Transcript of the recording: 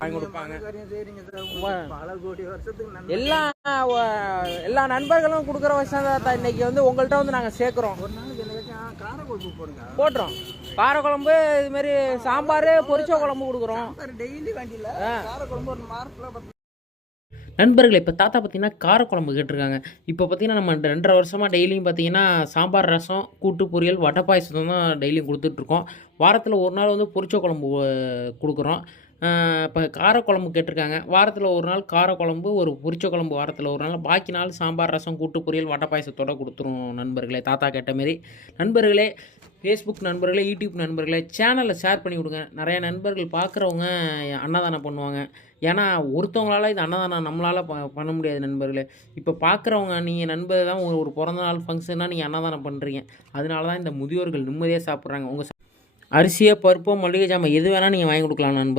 வாங்கி கொடுப்பாங்க. பல கோடி வருஷத்துக்கு எல்லா நண்பர்களும் கொடுக்குற விஷயம் தான் இன்னைக்கு வந்து உங்கள்கிட்ட வந்து நாங்கள் சேர்க்குறோம். ஒரு நாளைக்கு என்ன காரக்குழம்பு போட்டுறோம். காரக்குழம்பு இதுமாரி சாம்பார் பொரிச்ச குழம்பு கொடுக்குறோம். டெய்லி வண்டியில் காரக்குழம்பு ஒரு மார்க்கில். நண்பர்களே, இப்போ தாத்தா பார்த்தீங்கன்னா காரக்குழம்பு கேட்டிருக்காங்க. இப்போ பார்த்தீங்கன்னா நம்ம 2.5 வருஷமாக டெய்லியும் பார்த்தீங்கன்னா சாம்பார், ரசம், கூட்டு பொரியல், வடை பாயசம் தான் டெய்லியும் கொடுத்துட்ருக்கோம். வாரத்தில் ஒரு நாள் வந்து பொரிச்ச குழம்பு கொடுக்குறோம். இப்போ காரக்குழம்பு கேட்டிருக்காங்க. வாரத்தில் ஒரு நாள் காரக்குழம்பு, ஒரு பொரிச்ச குழம்பு வாரத்தில் ஒரு நாள், பாக்கி நாள் சாம்பார், ரசம், கூட்டு பொரியல், வடை பாயசத்தோடு கொடுத்துருவோம் நண்பர்களே. தாத்தா கேட்ட மாரி. நண்பர்களே, ஃபேஸ்புக் நண்பர்களே, யூடியூப் நண்பர்களே, சேனலில் ஷேர் பண்ணி கொடுங்க. நிறைய நண்பர்கள் பார்க்குறவங்க அன்னதானம் பண்ணுவாங்க. ஏன்னா ஒருத்தவங்களால் இது அன்னதானம் நம்மளால் பண்ண முடியாது நண்பர்களே. இப்போ பார்க்குறவங்க நீங்கள் நண்பர் தான் ஒரு பிறந்த நாள் ஃபங்க்ஷன்னா நீங்கள் அன்னதானம் பண்ணுறீங்க. அதனால தான் இந்த முதியோர்கள் நிம்மதியாக சாப்பிட்றாங்க. உங்கள் அரிசியோ, பருப்போ, மளிகை ஜாமான் எது வேணால் நீங்கள் வாங்கி கொடுக்கலாம் நண்பர்கள்.